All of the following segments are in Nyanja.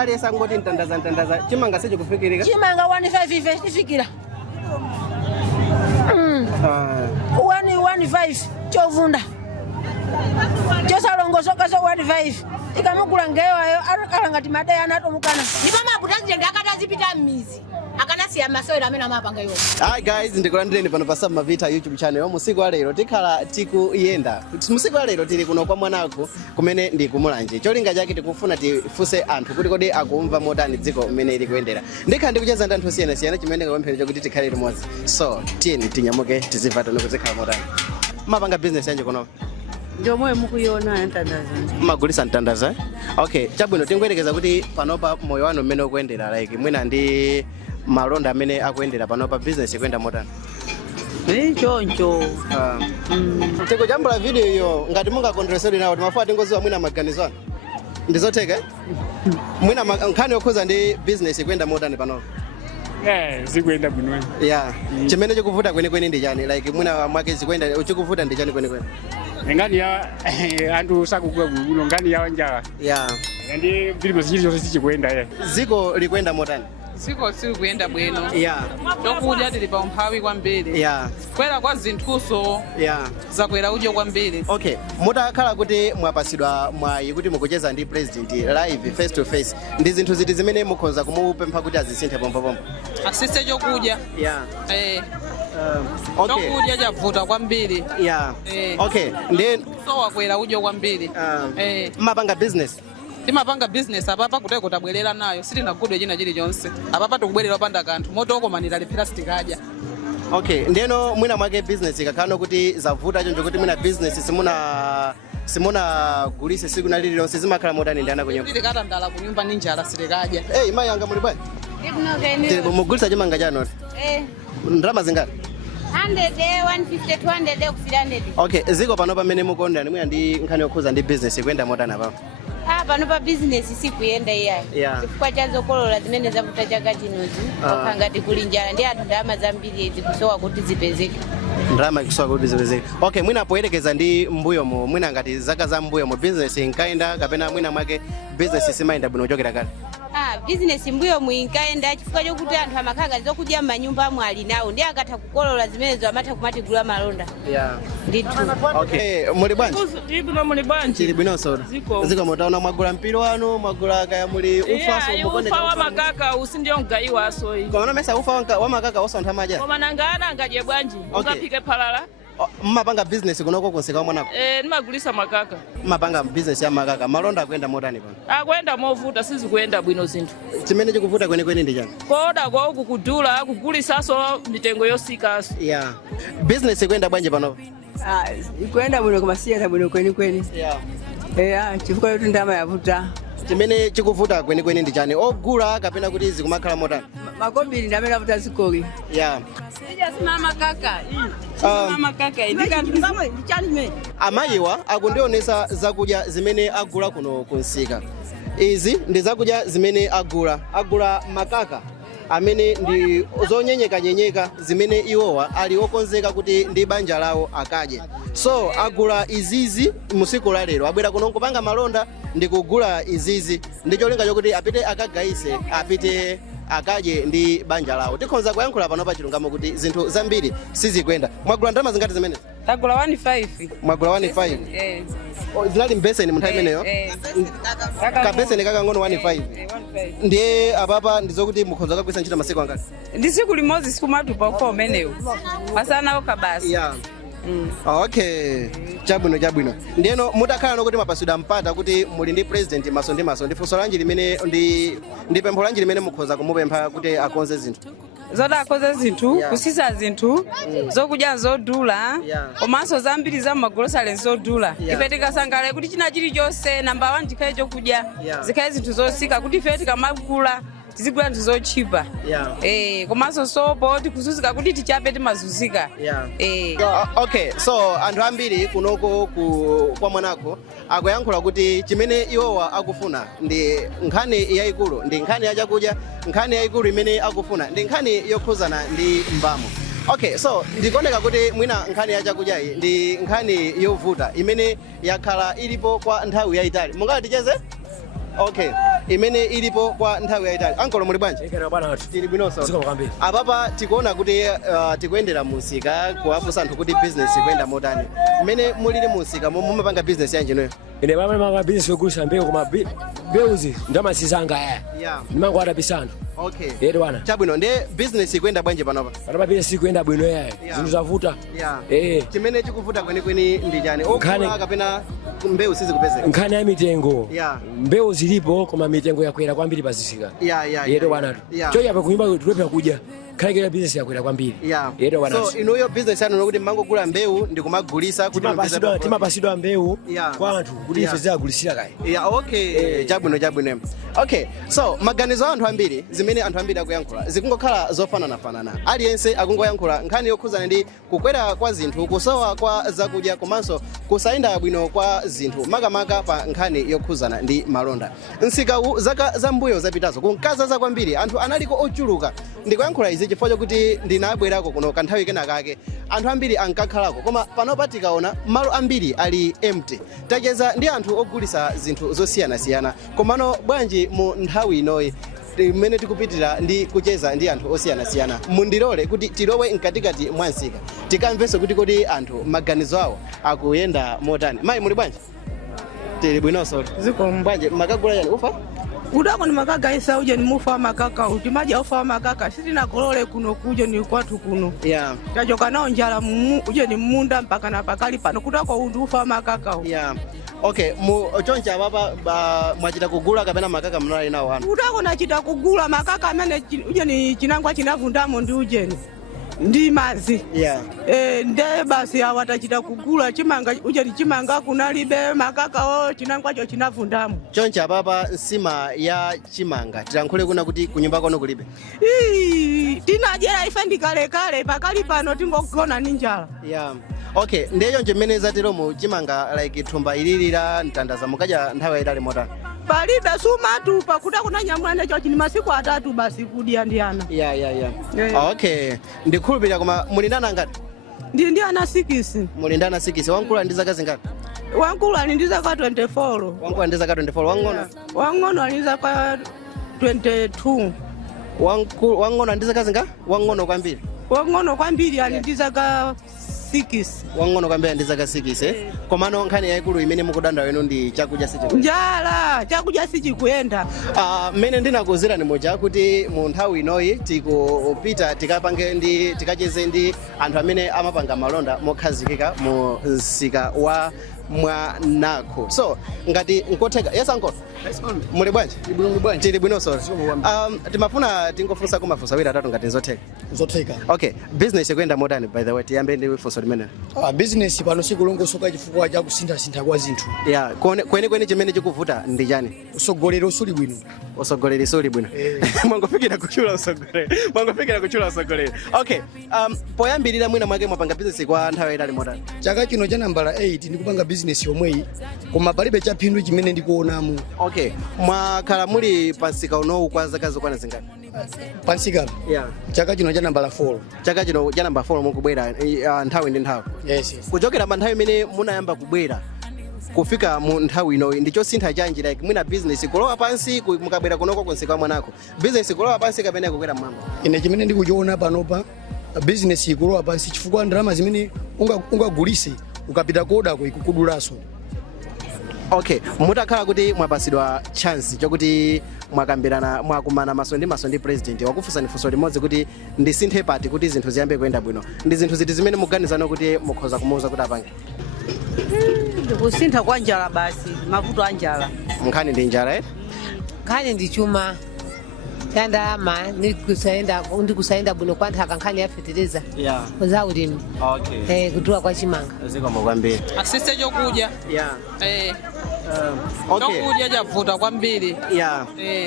Ali sangoti ntandaza chimanga seje kufikirika chimanga 15 ifikira 115 chovunda chosalongosoka so 15 ikamukula ngeyo ayo akalangati madaya anatomukana ndipo mabutazi ngakatazipita mmizi akanasiya masoera amene amapanga yo. Hi guys, ndikulandireni pano pa Sam Mavita YouTube channel. Musiku wa lero tikhala tikuyenda. Musiku wa lero tili kuno kwa mwanako kumene ndi kumulanje. Cholinga chake tikufuna tifuse anthu kuti kodi akumva motani dziko mmene ili kuyendera. Ndikhala ndikucheza ndi anthu osiyana chimene ngapemphera kuti tikhale limodzi. So, tiyeni tinyamuke tizimva tono kuzikhala motani. Mapanga business yanje kuno. Njomoyo mukuyona ntandaza. Magulisa ntandaza. Okay, chabwino tingoyerekeza kuti panopa moyo wanu mmene ukuyendera like mwina ndi malonda amene akuyendera panopa business ikuyenda motani. Choncho. Teko jambula video hiyo ngati munga kondreseri nawo timafuwa tingoziwa mwina maganizwana. Ndizoteka? Mwina nkhani yokhoza ndi business ikuyenda motani panopa. Zikuenda bwino. Yeah. Chimene chikuvuta kweni ndi chani? Like mwina mwake zikuenda uchikuvuta ndi chani kweni. Ngani ya antu sakugwa bwino ngani ya njala. Yeah. Ndi video zilizo sichikuenda Ziko likwenda motani. Siko kuenda bwino. Yeah. Chokudya tili pa umphawi kwambiri. Yeah. Kwera kwa zinthuso. Yeah. Zakwera udyo kwambiri. Okay. Mutakhala kuti mwapasidwa mwayi kuti mukucheza ndi president live face to face. Ndi zinthu ziti zimene mukhoza kumupempha kuti azisinthe pompo. Asiste chokudya. Yeah. Okay. Chokudya chavuta kwambiri. Yeah. Okay. Then so wakwera udyo kwambiri. Mapanga business. Timapanga business apapa kuteko tabwerera nayo sitina kudwe china chili chonse apapa tukubwerera panda kanthu moto okomanira lephera sitikadya. Okay, ndeno mwina mwake business ikakhano kuti zavuta chonjo kuti mwina business simuna gulise siku na lililonse zimakhala motani ndi ana kunyumba. Tili katandala kunyumba ndi njala sitikadya. Mai anga muli bwanji? Mugulisa chimanga chano? Ndrama zingati? 100 150 200 kufika 100. Okay, ziko pano pamene mukonda mwina ndi nkhani yokhuza ndi business ikuyenda motani apa. Pano pa business sikuyenda iyayi. Yeah. Chifukwa chazo kolola zimene zavuta chaka chinozi. Okangati kulinjala ndi anthu ndalama zambiri izi kusowa kuti zipezeke. Ndrama kusowa kuti zipezeke. Okay, mwina poyerekeza ndi mbuyo mo mwina ngati zaka za mbuyo mo business inkaenda kapena mwina mwake business simaenda bwino kuchokera kale. Business mbuyo mwinkaenda chifukwa chokuti anthu amakhala zokudya m'manyumba amwe ali nawo ndi akatha kukolola zimenezo amatha kumatigula malonda. Yeah. Ndithu. Okay, muli bwanji? Ibino muli bwanji. Chili bwino soda. Ziko motaona mwagula mpiro wanu, mwagula kaya muli ufaso mukone. Ufa wa makaka usindio ngai waso iyi. Kwa mesa ufa wa makaka osantha maja. Koma nangana ngaje bwanji. Ukapike phalala. Mmapanga business kunoko kunsika mwanako. Nimagulisa makaka. Mmapanga business ya makaka. Malonda kwenda motani pano. Kwenda movuta sizikuenda bwino zinthu. Chimene chikuvuta kweni ndi chani? Koda kwa kukudula kugulisaso mitengo yosikaso. Yeah. Business kwenda bwanje pano. Ikuenda bwino kumasiya bwino kweni. Yeah. Chifukwa yote ndama yavuta. Chimene chikuvuta kweni ndi chani? Ogula kapena kuti zikumakhala motani? Makobiri ndamene yavuta zikoki. Yeah. Sija sina makaka. Sina makaka. Ndichani me. Amayiwa akundionesa zakudya zimene agula kuno kunsika. Izi ndi zakudya zimene agula makaka amene ndi zonyenyeka zimene iwowa ali okonzeka kuti ndi banja lawo akadye. So agula izizi musiku la lero abwera kuno kupanga malonda ndi kugula izizi ndi cholinga chokuti apite akagaise apite akadye ndi banja lawo. Tikhonza kuyankhula pano pa chilungamo kuti zinthu zambiri sizikwenda. Mwagula ndalama zingati zimene? Tagula 15. Mwagula 15? Zinali mbeseni munthawi imeneyo? Kabeseni kakang'ono 15. Ndiye apapa ndizokuti mukhonza kugwisa ntchito masiku angati? Ndi siku limodzi sikumatupa ufa umenewo. Masana okabasi. Yeah. Okay. Chabwino. Ndiyeno mutakhala nokuti mapasudwa mpata kuti muli ndi president maso ndi funso lanji limene ndi pempho lanji limene mukhoza kumupempha kuti akonze zinthu. Zoda akonze zinthu, kusisa zinthu, zokudya zodula, komanso zambiri za magolosale zodula. Ife tikasangale kuti china chilichonse namba 1 chikhaye chokudya, zikhaye zinthu zosika kuti ife tikamakula tizigula nthu zochipa. Komanso sopo tikuzunzika kuti tichape timazunzika. Okay, so anthu ambiri kunoko kwa mwanako akuyankhula kuti chimene iwowa akufuna ndi nkhani yayikulu, ndi nkhani ya chakudya, nkhani yayikulu imene akufuna ndi nkhani yokhuzana ndi mbamo. Okay, so ndikoneka kuti mwina nkhani ya chakudya iyi ndi nkhani yovuta imene yakhala ilipo kwa nthawi yayitali. Mungati ticheze? Okay. imene ilipo kwa nthawi yayitali. Ankolo muli bwanji? Tili bwinonso. Apapa tikuona kuti tikuyendera musika kuwafunsa anthu kuti business ikuyenda motani. Mmene mulili musika mumapanga business yanji noyo? Ine mama business yokusa mbewu koma mbewuzi ndamasizanga ndimango adapisana. Okay. Yedo wana. Chabwino nde business ikuyenda bwanje panopa? Panopa business ikuyenda bwino yaye. Zinthu zavuta. Chimene chikuvuta kwenikweni ndi chani? Okula kapena mbewu sizikupezeka? Nkhani ya mitengo. Mbewu zilipo koma mitengo yakwera kwambiri pazisika. Yedo wana. Choya pa kuimba tulope kudya. Kale business yakwera kwambiri. Yedo wana. So inuyo business yanu nokuti mangogula mbewu ndi kumagulisa kuti timapasidwa mbewu kwa anthu kuti ife zagulisira kaye. Okay. Chabwino. Okay. So maganizo anthu ambiri zimene anthu ambiri akuyankhula zikungokhala zofanana. Aliyense akungoyankhula nkhani yokhuzana ndi kukwera kwa zinthu, kusowa kwa zakudya komanso kusayenda bwino kwa zinthu makamaka pa nkhani yokhuzana ndi malonda. Nsikawu zaka zambuyo zapitazo kunkazaza kwambiri anthu analiko ochuluka. Ndikuyankhula izi chifukwa chokuti ndinabwerako kuno kanthawi kenakake anthu ambiri ankakhalako koma panopa tikaona malo ambiri ali empty. Tacheza ndi anthu ogulisa zinthu zosiyanasiyana komano bwanji mu nthawi inoyi imene tikupitira ndi kucheza ndi anthu osiyanasiyana mundilole kuti tilowe mkatikati mwa nsika tikamvenso kuti kodi anthu maganizo awo akuyenda motani. Mayi muli bwanji? Tili bwinonso. Bwanji makagula yani ufa? Udako ni makagaisa uje ni mufa makaka utimaja ufa makaka sisi na kolole kuno kuje ni kwatu kuno. Tachoka nao njala uje ni munda mpaka na pakali pano kutako undu ufa makaka. Okay, choncha baba mwachita kugula kapena makaka mnali nawo hano? Udako nachita kugula makaka amene uje ni chinangwa chinavundamo ndi uje ndi mazi. Nde basi awatachita kugula chimanga uje ni chimanga kunalibe makaka chinangwacho chinavundamo. Choncha baba nsima ya chimanga tilankhule kuna kuti kunyumba kono kulibe? Tinajera ife ndikale pakali pano tingogona ni njala. Okay, ndiyo njemene zatero mu chimanga like thumba ililira mtandaza mukaja nthawi idali motani? Palibe sumatu pakuta kuna nyamwana chochi ni masiku 3 basi kudia ndiana. Okay, ndikhulupirira koma mulindana ngati? Ndi ana 6. Mulindana 6. Wankulu ndi zaka zingati? Wankulu ndi zaka 24. Wankulu ndi zaka 24. Wang'ono? Wang'ono ndi zaka 22. Wang'ono ndi zaka zingati? Wang'ono kwambiri? Wang'ono kwambiri ndi zaka 6. Wang'ono kwambiri ndi zaka 6 komano nkhani yaikulu imene mukudanda wenu ndi chakudya sichi njala chakudya sichi kuyenda. Mene ndinakuzira ni moja kuti mu nthawi inoyi tikupita tikapange ndi tikacheze ndi anthu amene amapanga malonda mokhazikika mu nsika wa Mwanako. So ngati nkotheka yes uncle muli bwanji? Tili bwinonso. Timafuna tingofunsa kumafunsa wira atatu ngati nzotheka. Okay, business ikuyenda motani by the way tiyambe ndi funso limene? Business pano sikulongosoka chifukwa cha kusintha kwa zinthu. Kweni chimene chikuvuta ndi chani? Usogolero usuli bwino. Usogolero usuli bwino. Mwangofikira kuchula usogolero. Okay, poyambirira mwina mwake mwapanga business kwa nthawi idali motani? Chaka chino cha nambala 8 ndikupanga business yomweyi koma palibe cha phindu chimene ndikuonamo. Okay, mwakhala muli pansika unowu kwa zaka zokwana zingati? Pansika? Chaka chino cha nambala 4. Chaka chino cha nambala 4 mukubwera nthawi ndi nthawi? Yes. Kuchokera pa nthawi imene munayamba kubwera kufika mu nthawi inoyi ndicho sintha chanji like mwina business kulowa pansi mukabwera kunoko kunsika Mwanako business kulowa pansi kapena kukwera mmwamba? Ine chimene ndikuchiona panopa business ikulowa pansi chifukwa ndalama zimene ungagulise ukapita koda ikukudulaso. Okay, mutakhala kuti mwapasidwa chance chokuti mwakambirana mwakumana maso ndi president wakufunsani funso limodzi kuti ndisinthe pati kuti zinthu ziyambe kuyenda bwino ndi zinthu ziti zimene muganizana kuti mukhoza kumuuza kuti apange? Kusintha kwa njala basi mavuto a njala. Nkhani ndi njala nkhani ndi chuma tandalama ndikusayenda bwino kwa nthaka nkhani ya fertilizer za ulimi. Okay. Kudula kwa chimanga zikomo kwambiri asise chokudya. Okay. Chokudya chavuta kwambiri.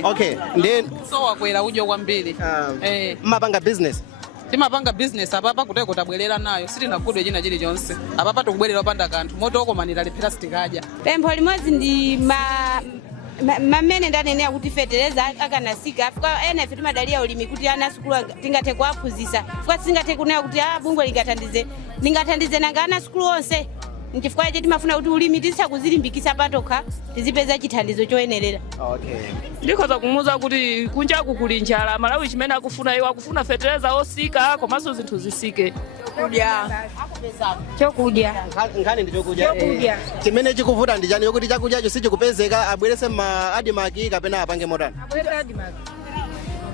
Okay, then so wakwera udyo kwambiri. Mapanga business? Timapanga business apapa kuteko tabwerera nayo sitinagudwe china chilichonse apapa tikubwerera panda kanthu moto okomanira lephera sitikaja. Pempho limodzi ndi mamene ndanenera kuti fertilizer akanasika afika ena ife timadalia ulimi kuti ana sukulu tingathe kuwaphunzitsa fika tingathe kunena kuti bungwe lingathandize nanga ana sukulu onse nchifukwa chake timafuna kuti ulimi tisakuzilimbikisa patokha tizipeza chithandizo choyenerera. Okay. Ndikhoza kumuza kuti kunjaku kuli njala, Malawi chimene akufuna iwo akufuna fetereza osika komanso zinthu zisike. Chokudya. Nkhani ndi chokudya. Chimene chikuvuta ndi chani yokuti chakudyacho sichikupezeka abwerese ma adimaki kapena apange motani.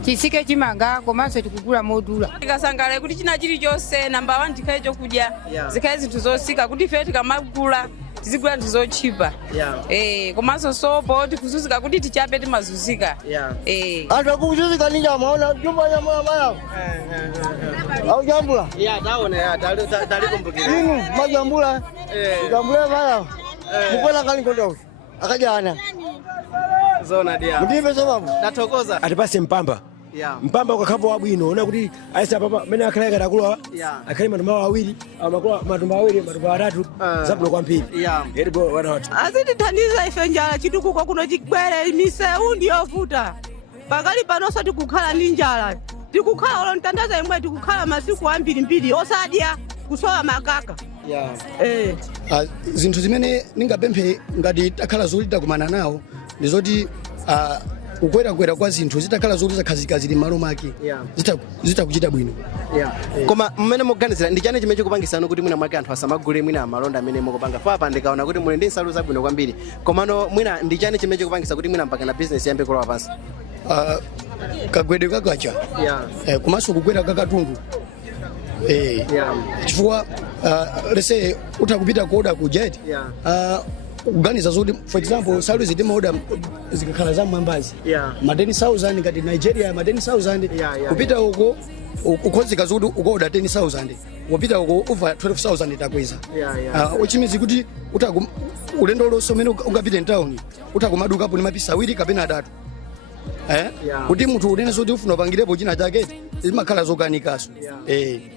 Chisike chimanga komanso tikugula modula. Tikasangale kuti china chilichonse namba 1 tikhale chokudya zikhale zinthu zosika kuti ife tikamagula tizigula nthu zochipa. Komanso sopo tikuzunzika kuti tichape timazunzika. Anthu akuzunzika ndi nyama ona jumba ya mama. Au jambula? Taona talikumbukira. Majambula. Jambula maya. Mukwela kali kondo. Akajana. Zona dia. Ndipe sababu. Nathokoza. Atipase mpamba. Mpamba ukakhapo wabwino ona kuti aisa papa mene akhale kadakula akhale matumba awiri amakula matumba awiri matumba atatu zabwino kwambiri. Ndipo wana watu azitithandiza ife njala chitukuko kuno chigwere miseu ndiyovuta pakali panonso tikukhala ndi njala tikukhala olo mtandaza imwe tikukhala masiku ambirimbiri osadya kusowa makaka. Zinthu zimene ningapemphe ngati takhala zoti takumana nawo ndizoti kukwera kwa zinthu zitakhala zoti zakhazika zili malo make zitakuchita bwino. Koma mmene mukuganizira ndi chani chimene chikupangisana kuti mwina mwake anthu asamagule mwina malonda amene mukupanga papa ndikaona kuti muli ndi nsalu zabwino kwambiri komano mwina ndi chani chimene chikupangisa kuti mwina mpaka na business yambe kulowa pansi? Kagwedwe kakacha komanso kugwera kakatundu chifukwa lese utakupita kuoda ku jet kuganiza zoti for example salu zitima oda zikakhala za mwambazi ma 10,000 ngati Nigeria ma 10,000 kupita uko ukhozeka zoti ukoda 10,000 kupita uko over 12,000 takweza uchimizi kuti ulendo lonse umene ungapite town utakumadukapo ni mapisa awiri kapena atatu kuti munthu unene zoti ufuna upangirepo china chake zimakhala zokanikaso.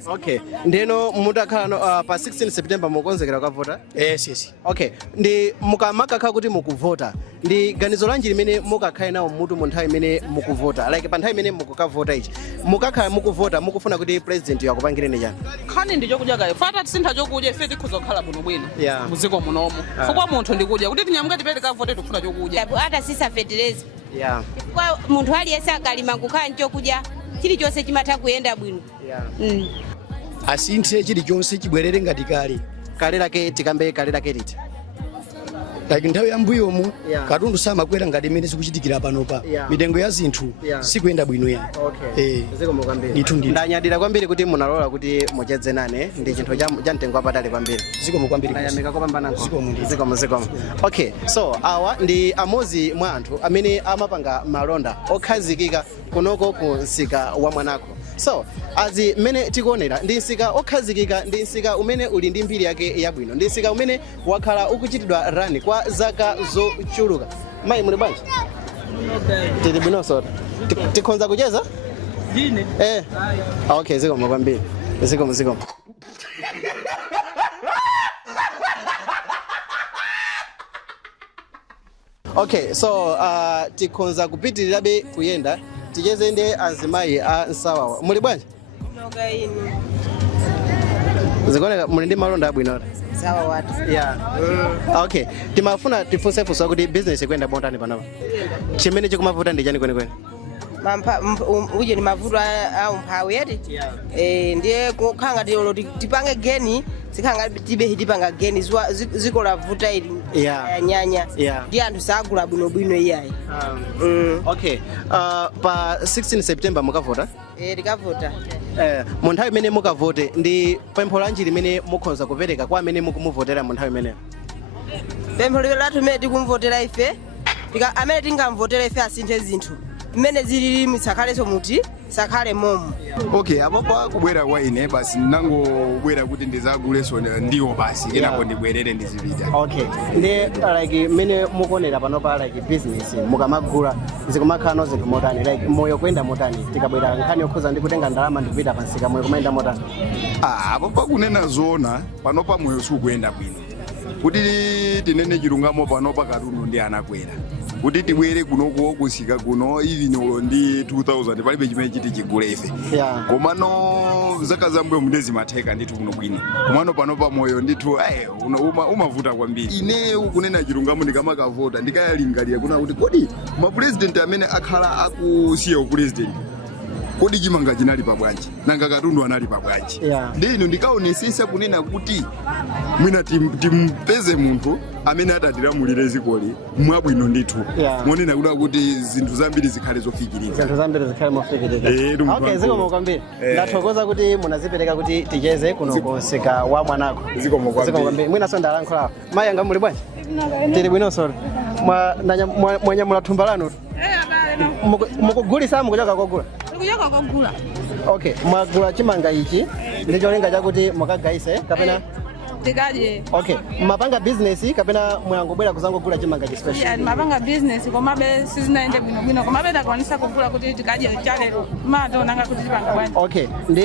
Okay, ndeno mutakhala pa 16 September mukonzekera kuvota? Yes. Okay, ndi mukamakakha kuti mukuvota ndi ganizo lanji limene mukakhale nawo mutu mu nthawi imene mukuvota like pa nthawi imene mukukavota ichi mukakhala mukuvota mukufuna kuti president yakupangireni chani? Khani ndi chokudya kayo fata tisintha chokudya ife tikhoza kukhala bwino muziko munomo chifukwa munthu ndikudya kuti tinyamuke tipete kavote tikufuna chokudya hata sisafetereza kwa munthu aliyense akalima kukhala nchokudya chilichonse chimatha kuyenda bwino. Asinthe chilichonse chibwerere ngati kale lake tikambe kale lake liti like nthawi yambuyomu katundu samakwera ngati imene zikuchitikira panopa mitengo ya zinthu sikuyenda bwino ya. Ndanyadira kwambiri kuti munalola kuti muchedze nane ndi chinthu cha mtengo wapatali kwambiri. Zikomo kwambiri. Ndayamika kopambana zikomo. Okay, so awa ndi amozi mwa anthu amene amapanga malonda okhazikika kunoko ku msika wa Mwanako. So azi mene tikuonera ndi msika okhazikika ndi msika umene uli ndi mbiri yake yabwino ndi msika umene wakhala ukuchitidwa rani kwa zaka zochuluka. Mai muli bwanji? Tili bwino sora. Tikhonza kucheza? Dine. Okay, zikomo kwambiri. Zikomo. Okay, so tikhonza kupitirirabe kuyenda ticheze ndi azimayi a Nsawawa. Muli bwanji? Zikuoneka muli ndi malonda abwino. Sawa watu. Okay, timafuna tifunsefunsa kuti business ikuyenda botani panopa. Chimene chikumavuta ndi chani kwenikweni? Uje ni mavuto au mphawi yeti? Ndiye kukhanga tipange geni sikhanga tibe hitipanga geni ziko la vuta ili nyanya ndi anthu sagula bwino iyayi. Okay, pa 16 September mukavota? Tikavota. Mu nthawi imene mukavote ndi pempho lanji limene mukhonza kupereka kwa amene mukumuvotera mu nthawi imeneyo? Pempho lathu imene tikumvotera ife amene tingamvotera ife asinthe zinthu imene zilili misakaleso muti sakhale momo. Okay, apapa kubwera kwa ine basi nangobwera kuti ndizaguleso ndiwo basi kenako ndibwerere ndizipita. Okay, ndi like mene mukuonera panopa like business mukamagula zikumakhala zinthu motani like moyo kuyenda motani tikabwera nkhani yokhuza ndi kutenga ndalama ndikupita pansika moyo kumayenda motani? Apapa kunena zona panopa moyo sikuyenda bwino kuti tinene chilungamo panopa katundu ndi anakwera kuti tibwere kuno kusika kuno even ulo ndi 2000 palibe chimene chiti chigule ife komano zaka zambuyo mudezi matheka ndithu kuno bwino komano pano pa moyo ndithu umavuta kwambiri ine kunena chilungamo ndikamakavota ndikayalingalira kuna kuti kodi mapresident amene akhala akusiya upresident kodi chimanga chinali pabwanji nanga katundu anali pabwanji ndino ndikaonesesa kunena kuti mwina timpeze munthu amene atatilamulire zikoli mwabwino ndithu monena kuti zinthu zambiri zikhale zofikirika okay zikomo kwambiri ndathokoza kuti munazipereka kuti ticheze kuno kusika wa mwanako zikomo kwambiri mwina so ndalankhula mayi anga muli bwanji tili bwino solo mwanyamula thumba lanu mukugulisa mukuchoka kogula okay mwagula chimanga ichi ndi cholinga chakuti mukagaise kapena tikaje okay mapanga business kapena mwangobwera kuzangogula chimanga chi special yeah mapanga business komabe sizinaende bwino komabe takwanisa kugula kuti tikaje chale mato nanga kuti chipanga bwanji okay ndi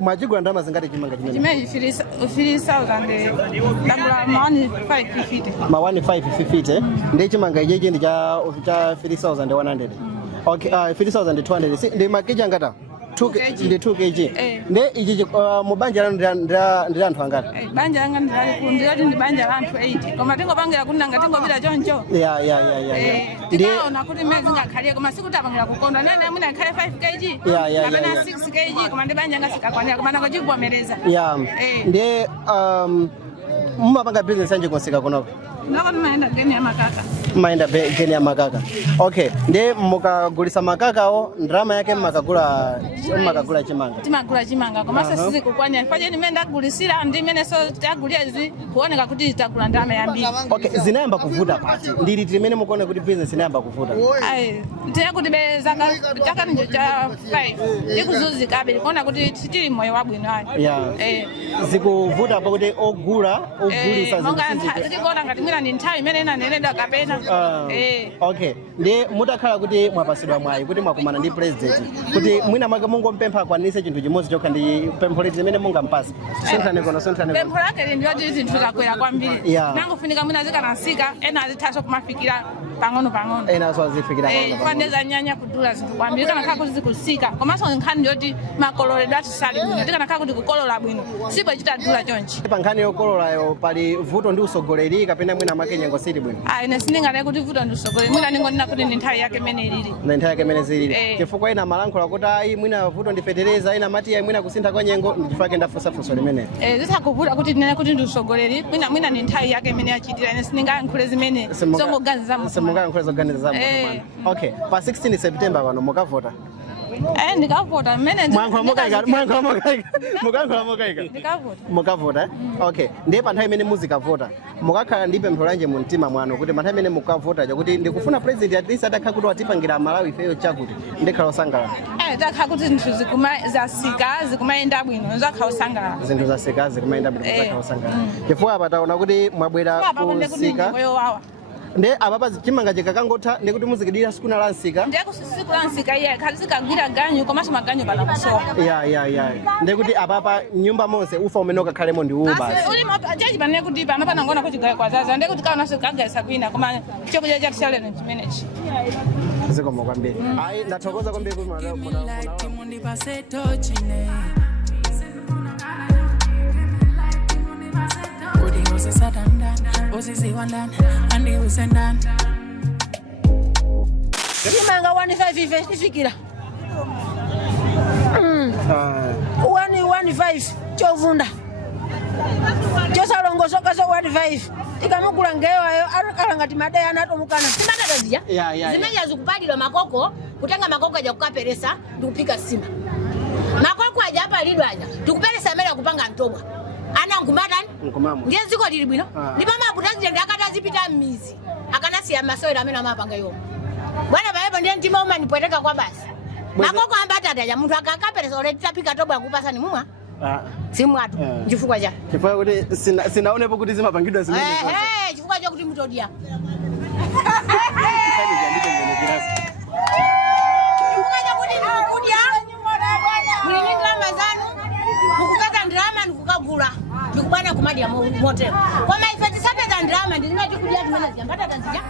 mwachigula ndama zingati chimanga chimene chimeji 3000 ndagula ma 1550 ndi chimanga ichi ndi cha 3100 okay 3200 ndi makija ngata 2 kg ndi ichi mubanja lanu ndi anthu angati banja langa ndi banja la anthu 8 koma tingopangira kuti nanga tingopita choncho tikaona kuti mmene zingakhalire koma sikutapangira kukonda nene mwina ikhale 5 kg kapena 6 kg koma ndi banja langa sikakwanira koma nanga chikuvomereza ndi mumapanga business yanje konsika kunoko nako timaenda geni ya makaka maenda geni ya makaka okay ndi mukagulisa makakawo ndrama yake makagula chimanga timagula chimanga koma sasa sisi kukwanya faje nimene ndagulisira ndi imene so tagulia izi kuoneka kuti tagula ndrama yambiri okay zinayamba kuvuta pati ndili timene mukuona kuti business inayamba kuvuta ndiye kuti bezanga chaka ninjo cha 5 ikuzuzikabe kuona kuti tili moyo wabwino ayi zikuvuta pa kuti ogulisa zikuona ngati mwina ni nthawi imene inanenedwa kapena okay ndi mutakhala kuti mwapasidwa mwayi kuti mwakumana ndi president kuti mwina mwake mungompempha akwanise chinthu chimodzi chokha ndi pempho liti limene mungampasa pempho lake ndiyoti zinthu zakwera kwambiri nangofunika mwina zikanansika ena azithaso kumafikira pang'ono ena so azifikira kwandeza nyanya kudula zinthu kwambiri kanakhala kuti zikusika komanso nkhani ndiyoti makololedwe atisali bwino tikanakhala kuti kukolola bwino sipo chitadula chonchi pa nkhani yokololayo pali vuto ndi usogoleri kapena mwina mwake nyengo sili bwino ine sindingati kuti vuto ndi usogoleri mwina ningonena kuti ndi nthawi yake imene ilili nthawi yake imene zilili chifukwa ina malankhula kuti ayi mwina vuto ndifetereza ina mati mwina kusintha kwa nyengo ndifake ndafusafuso limene zisakuvuta kuti tinene kuti ndi usogoleri mwina ndi nthawi yake imene yachitira ine sindingayankhule zimene zongoganiza simungayankhule zoganiza za mwana okay pa 16 September pano mukavota ndikavota mmene mukavota okay ndiye pa nthawi imene muzikavota mukakhala ndi pempho lanje mu mtima mwanu kuti pa nthawi imene mukavota chakuti ndikufuna president at least atakhala kuti watipangira Malawi ifeyo chakuti ndikhala osangalala takhala kuti zinthu zasika zikumayenda bwino zakhala osangalala zinthu zasika zikumayenda bwino zakhala osangalala chifukwa apa taona kuti mwabwera kusika ndi apapa chimanga chikakangotha ndikuti muzikidira sikuna lansika ndiye kusiku lansika iye khali zikagwira ganyu komanso maganyu pana kusowa ndikuti apapa nyumba monse ufa umene ukakhalemo ndi uwu basi ulimo chachi panene kuti pano panangona kuchigaya kwa zaza ndikuti kaonanso kagayisa kwina koma chokudya chatisaleno chimenechi zikomo kwambiri ayi ndathokoza kwambiri kuti chimanga 15 ifikira 115 chovunda chosalongosoka so 15 ikamugula ngeyoyo akakhala ngati madeya anatomukana simakatazija zimene azikupalira makoko kutenga makoko aja kukaperesa ndikupika sima makoko aja apalidwa aja ndikuperesa amene akupanga mtobwa ana nkumatani ndiye ziko lili bwino ndipo maputazitende akatazipita m'mizi akanasiya masewera amene amapanga yomwe bwana paepo ndiye mtima umanipweteka kwa basi makoko amba atataja munthu akakaperesa oleti tapika tobwa akupasani mumwa simwatu chifukwa cha chifukwa kuti sinaonepo kuti zimapangidwa zimene chifukwa cha kuti mutodiya ndikukagula ndikubana kumadya motel koma ife tisapeza ndirama ndinachikudia zimene ziyambata tanzija